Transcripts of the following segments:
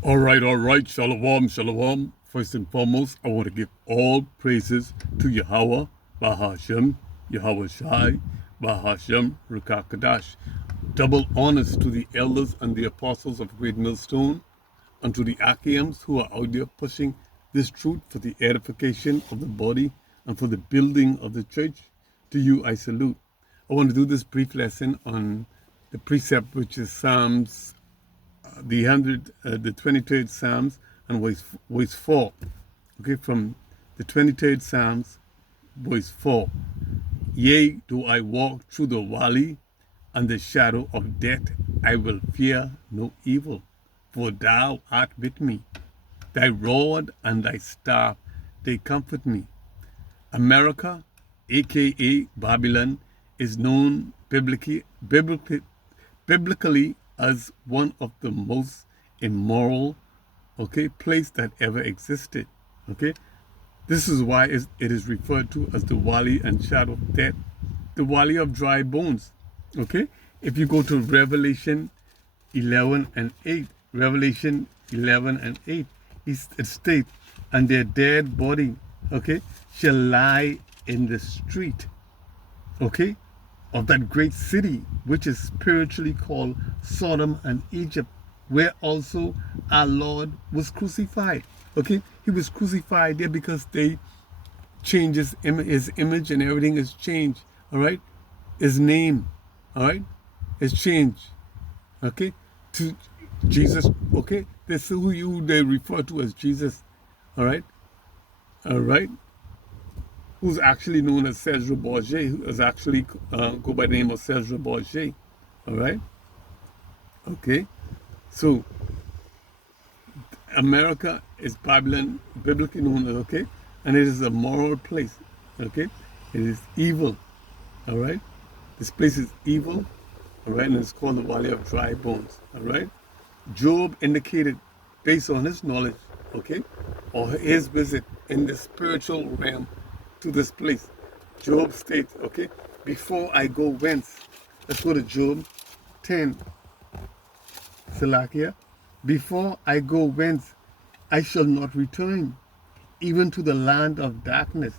All right. Shalom, shalom. First and foremost, I want to give all praises to Yahweh, Bahashem, Yahweh Shai, Bahashem, Rukakadash. Double honors to the elders and the apostles of Great Millstone, and to the Achaeans who are out there pushing this truth for the edification of the body and for the building of the church. To you I salute. I want to do this brief lesson on the precept which is Psalms the 23rd Psalms and voice 4. Okay, from the 23rd Psalms, voice 4. Yea, do I walk through the valley and the shadow of death, I will fear no evil, for thou art with me. Thy rod and thy staff, they comfort me. America, aka Babylon, is known biblically as one of the most immoral, place that ever existed. Okay, this is why it is referred to as the valley and shadow of death, the valley of dry bones. Okay, if you go to Revelation 11 and 8, Revelation 11 and 8, it states, and their dead body, shall lie in the street, of that great city, which is spiritually called Sodom and Egypt, where also our Lord was crucified. Okay, he was crucified there because they changed his image, and everything is changed. All right, his name, all right, is changed. Okay, to Jesus. Okay, that's who they refer to as Jesus. All right, all right. Who's actually known as Cesar Borgia, who is actually go by the name of Cesar Borgia. All right? Okay? So, America is Babylon, biblically known as, and it is a moral place. Okay? It is evil. All right? This place is evil. All right? And it's called the Valley of Dry Bones. All right? Job indicated, based on his knowledge, or his visit in the spiritual realm, to this place. Job states, before I go whence, let's go to Job 10, Salakia. Before I go whence, I shall not return, even to the land of darkness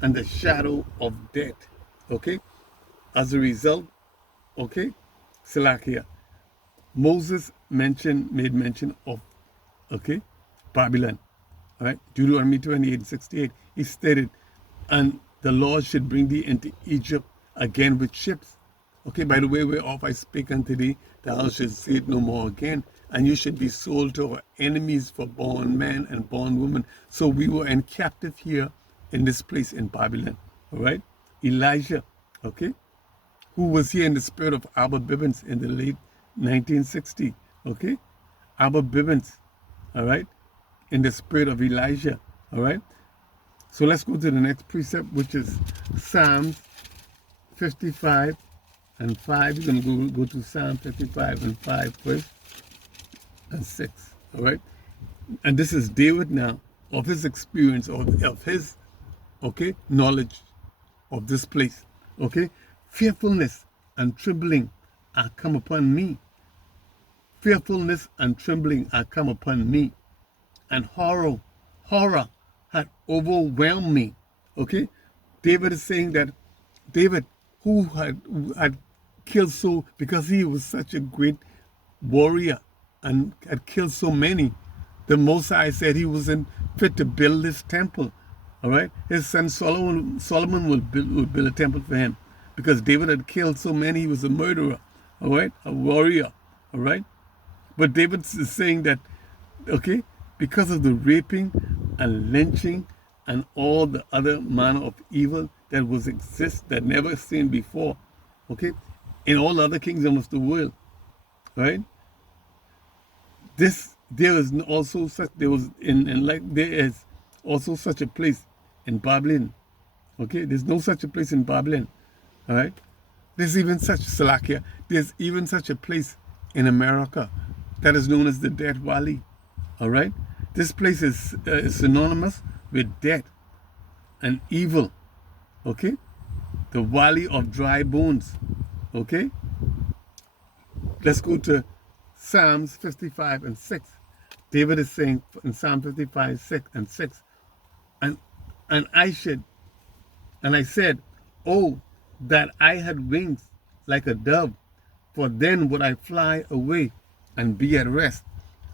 and the shadow of death. Okay? As a result, Salakia, Moses made mention of, Babylon. All right? Deuteronomy 28:68. He stated, and the Lord should bring thee into Egypt again with ships. Okay, by the way, whereof I speak unto thee, thou shalt see it no more again. And you should be sold to our enemies for born man and born woman. So we were in captive here in this place in Babylon. All right? Elijah, who was here in the spirit of Abba Bibbins in the late 1960s. Okay? Abba Bibbins, all right? In the spirit of Elijah, all right? So let's go to the next precept, which is Psalms 55 and 5. You're going to go to Psalm 55 and 5 first, and 6. All right? And this is David now, of his experience, of his, knowledge of this place. Okay? Fearfulness and trembling are come upon me. Fearfulness and trembling are come upon me. And horror had overwhelmed me. Okay? David is saying that David, who had killed so, because he was such a great warrior and had killed so many, the Most High said he wasn't fit to build this temple. All right? His son Solomon will build a temple for him, because David had killed so many. He was a murderer. All right? A warrior. All right? But David is saying that, because of the raping and lynching and all the other manner of evil that that never seen before, in all other kingdoms of the world, right? There is also such a place in Babylon. There's no such a place in Babylon. All right? There's even such a place in America that is known as the Death Valley. All right? This place is synonymous with death and evil. The Valley of Dry Bones. Let's go to Psalms 55 and 6. David is saying in Psalm 55, 6 and 6, and I said, oh, that I had wings like a dove, for then would I fly away and be at rest.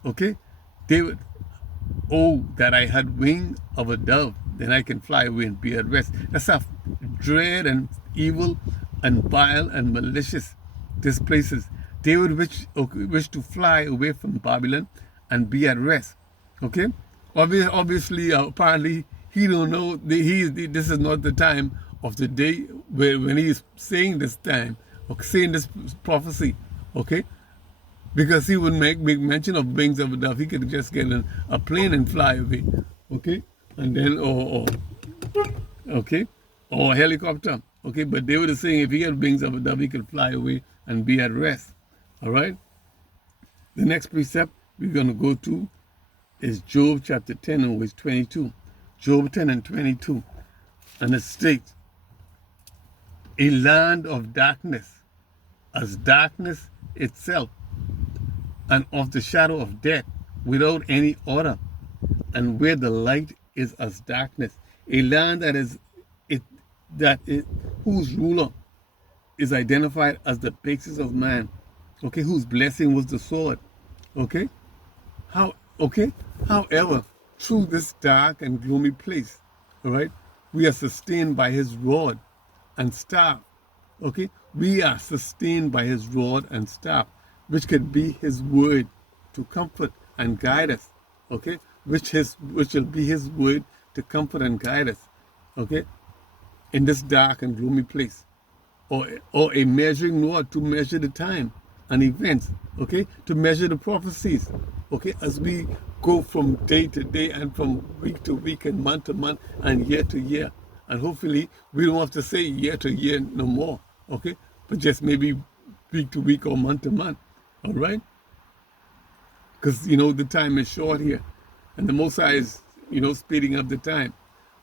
Okay? David, oh, that I had wings of a dove, then I can fly away and be at rest. That's how dread and evil and vile and malicious this place is. David wished to fly away from Babylon and be at rest. Okay? Obviously, apparently, he don't know, this is not the time of the day when he is saying this time, or saying this prophecy. Okay? Because he would make mention of wings of a dove. He could just get in a plane and fly away. Okay? And then, or a helicopter. Okay? But David is saying if he had wings of a dove, he could fly away and be at rest. All right? The next precept we're going to go to is Job chapter 10 and verse 22. Job 10 and 22. And it states, a land of darkness, as darkness itself, and of the shadow of death, without any order, and where the light is as darkness. A land whose ruler is identified as the basis of man. Okay, whose blessing was the sword. Okay? However, through this dark and gloomy place, all right, we are sustained by his rod and staff. Okay? We are sustained by his rod and staff, which could be his word to comfort and guide us. Okay? Which will be his word to comfort and guide us. Okay? In this dark and gloomy place. Or a measuring rod to measure the time and events. Okay? To measure the prophecies. Okay? As we go from day to day and from week to week and month to month and year to year. And hopefully we don't have to say year to year no more. Okay? But just maybe week to week or month to month. All right? Because, the time is short here. And the Most High is, speeding up the time.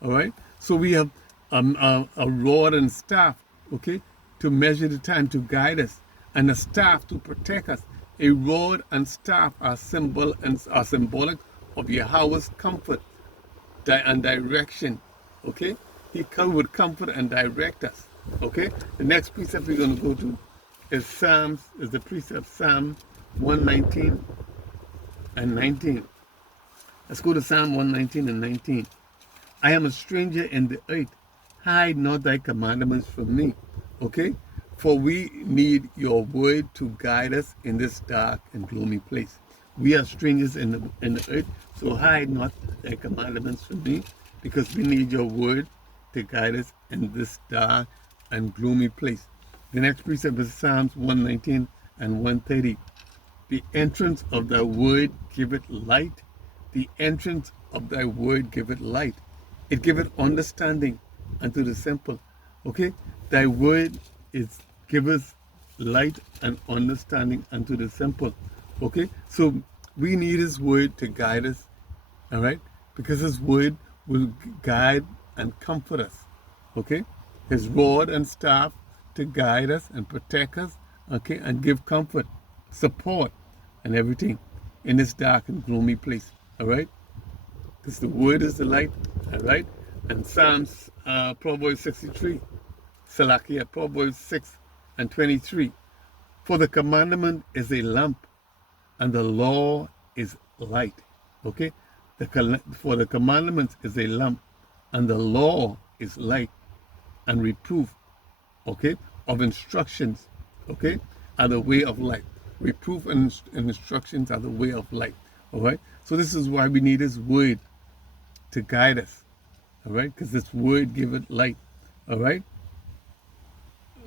All right? So we have a rod and staff, okay, to measure the time, to guide us, and a staff to protect us. A rod and staff are symbolic of Yahweh's comfort and direction. Okay? He would comfort and direct us. Okay? The next precept we're going to go to is the precept Psalm 119 and 19. Let's go to Psalm 119 and 19. I am a stranger in the earth. Hide not thy commandments from me. Okay? For we need your word to guide us in this dark and gloomy place. We are strangers in the earth, so hide not thy commandments from me, because we need your word to guide us in this dark and gloomy place. The next precept is Psalms 119 and 130. The entrance of thy word giveth light. The entrance of thy word giveth light. It giveth understanding unto the simple. Okay? Thy word giveth light and understanding unto the simple. Okay? So we need his word to guide us. All right? Because his word will guide and comfort us. Okay? His rod and staff to guide us and protect us. Okay? And give comfort, support, and everything in this dark and gloomy place. All right? Because the word is the light. All right? And Proverbs 63, Salakia, Proverbs 6 and 23. For the commandment is a lamp, and the law is light. Okay? For the commandment is a lamp, and the law is light, and reproof, okay, of instructions, okay, are the way of life. Reproof and instructions are the way of life. All right? So this is why we need his word to guide us. All right? Because this word giveth light. All right?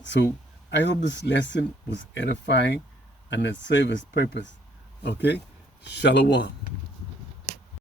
So I hope this lesson was edifying and it served its purpose. Okay? Shalom.